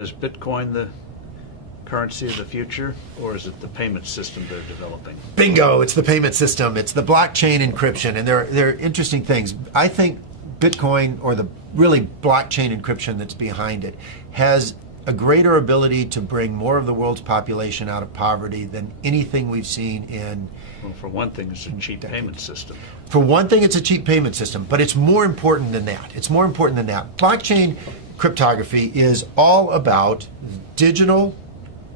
Is Bitcoin the currency of the future, or is it the payment system they're developing? Bingo, it's the payment system. It's the blockchain encryption, and they're interesting things. I think Bitcoin, or the really blockchain encryption that's behind it, has a greater ability to bring more of the world's population out of poverty than anything we've seen in... Well, for one thing, it's a cheap payment system. For one thing, it's a cheap payment system, but it's more important than that. It's more important than that. Blockchain cryptography is all about digital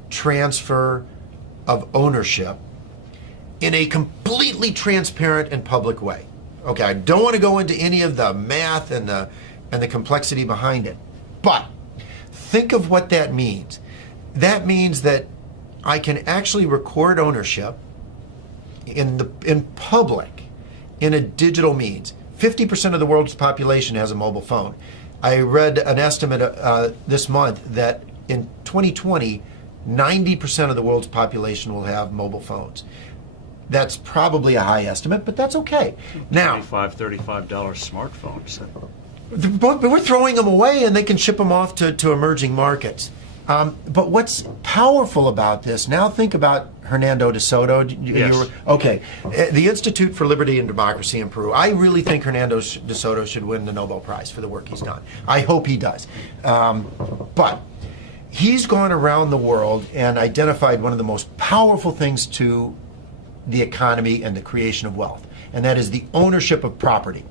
transfer of ownership in a completely transparent and public way. Okay, I don't want to go into any of the math and the complexity behind it, but think of what that means. That means that I can actually record ownership in public in a digital means. 50% of the world's population has a mobile phone. I read an estimate this month that in 2020, 90% of the world's population will have mobile phones. That's probably a high estimate, but that's okay. Now, $35 smartphones. but we're throwing them away, and they can ship them off to emerging markets. But what's powerful about this, now think about Hernando de Soto. Yes. Okay. The Institute for Liberty and Democracy in Peru. I really think Hernando de Soto should win the Nobel Prize for the work he's done. I hope he does. But he's gone around the world and identified one of the most powerful things to the economy and the creation of wealth, and that is the ownership of property.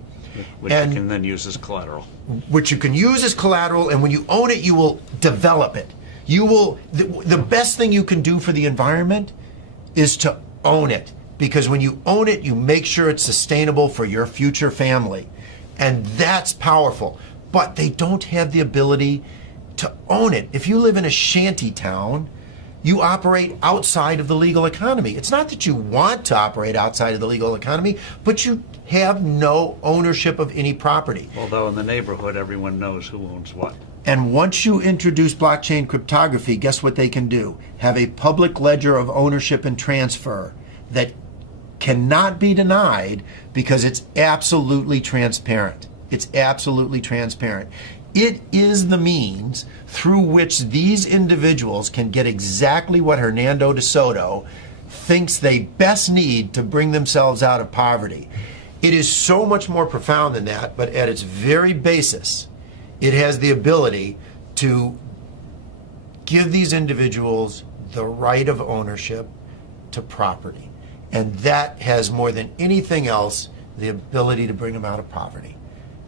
Which you can then use as collateral. Which you can use as collateral, and when you own it, you will develop it. You will, the best thing you can do for the environment is to own it, because when you own it, you make sure it's sustainable for your future family, and that's powerful. But they don't have the ability to own it. If you live in a shanty town, you operate outside of the legal economy. It's not that you want to operate outside of the legal economy, but you have no ownership of any property. Although in the neighborhood, everyone knows who owns what. And once you introduce blockchain cryptography, guess what they can do? Have a public ledger of ownership and transfer that cannot be denied, because it's absolutely transparent. It's absolutely transparent. It is the means through which these individuals can get exactly what Hernando de Soto thinks they best need to bring themselves out of poverty. It is so much more profound than that, but at its very basis, it has the ability to give these individuals the right of ownership to property. And that has, more than anything else, the ability to bring them out of poverty.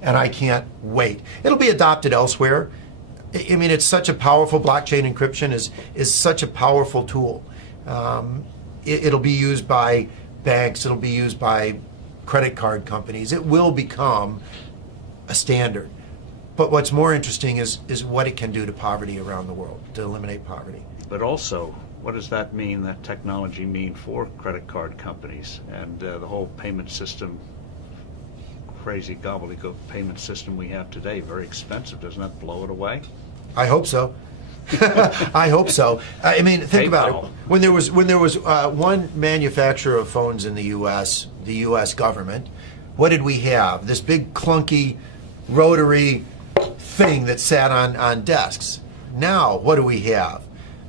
And I can't wait. It'll be adopted elsewhere. I mean, it's such a powerful, blockchain encryption is such a powerful tool. It'll be used by banks, it'll be used by credit card companies. It will become a standard. But what's more interesting is what it can do to poverty around the world, to eliminate poverty. But also, what does that mean, that technology mean for credit card companies and the whole payment system, crazy gobbledygook payment system we have today? Very expensive. Doesn't that blow it away? I hope so. I hope so. I mean, think about it. When there was one manufacturer of phones in the U.S., the U.S. government, what did we have? This big clunky rotary thing that sat on desks. Now, what do we have?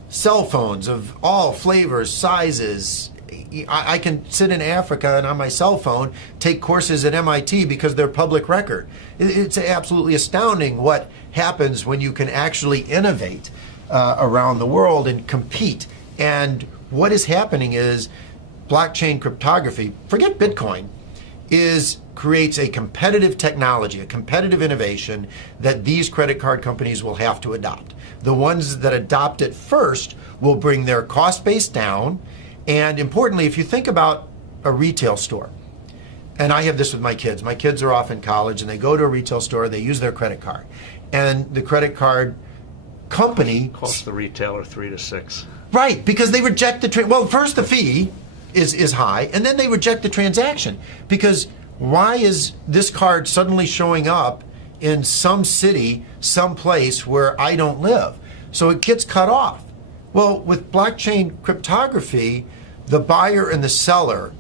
Cell phones of all flavors, sizes. I can sit in Africa and on my cell phone take courses at MIT because they're public record. It's absolutely astounding what happens when you can actually innovate around the world and compete. And what is happening is blockchain cryptography, forget Bitcoin, creates a competitive technology, a competitive innovation that these credit card companies will have to adopt. The ones that adopt it first will bring their cost base down. And importantly, if you think about a retail store, and I have this with my kids are off in college and they go to a retail store, they use their credit card. And the credit card company costs the retailer $3 to $6. Right, because they reject well, first the fee is high, and then they reject the transaction. Because why is this card suddenly showing up in some city, some place where I don't live? So it gets cut off. Well, with blockchain cryptography, the buyer and the seller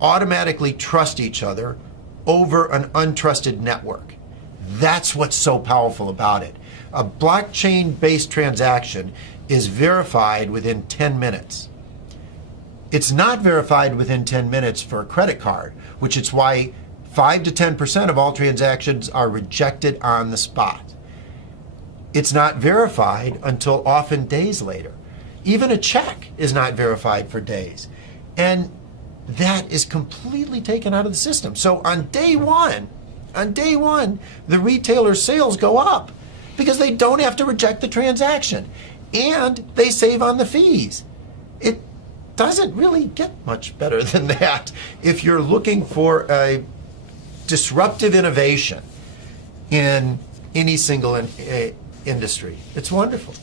automatically trust each other over an untrusted network. That's what's so powerful about it. A blockchain-based transaction is verified within 10 minutes. It's not verified within 10 minutes for a credit card, which is why 5 to 10% of all transactions are rejected on the spot. It's not verified until often days later. Even a check is not verified for days. And that is completely taken out of the system. So on day one, the retailer's sales go up because they don't have to reject the transaction and they save on the fees. It doesn't really get much better than that if you're looking for a disruptive innovation in any single industry. It's wonderful.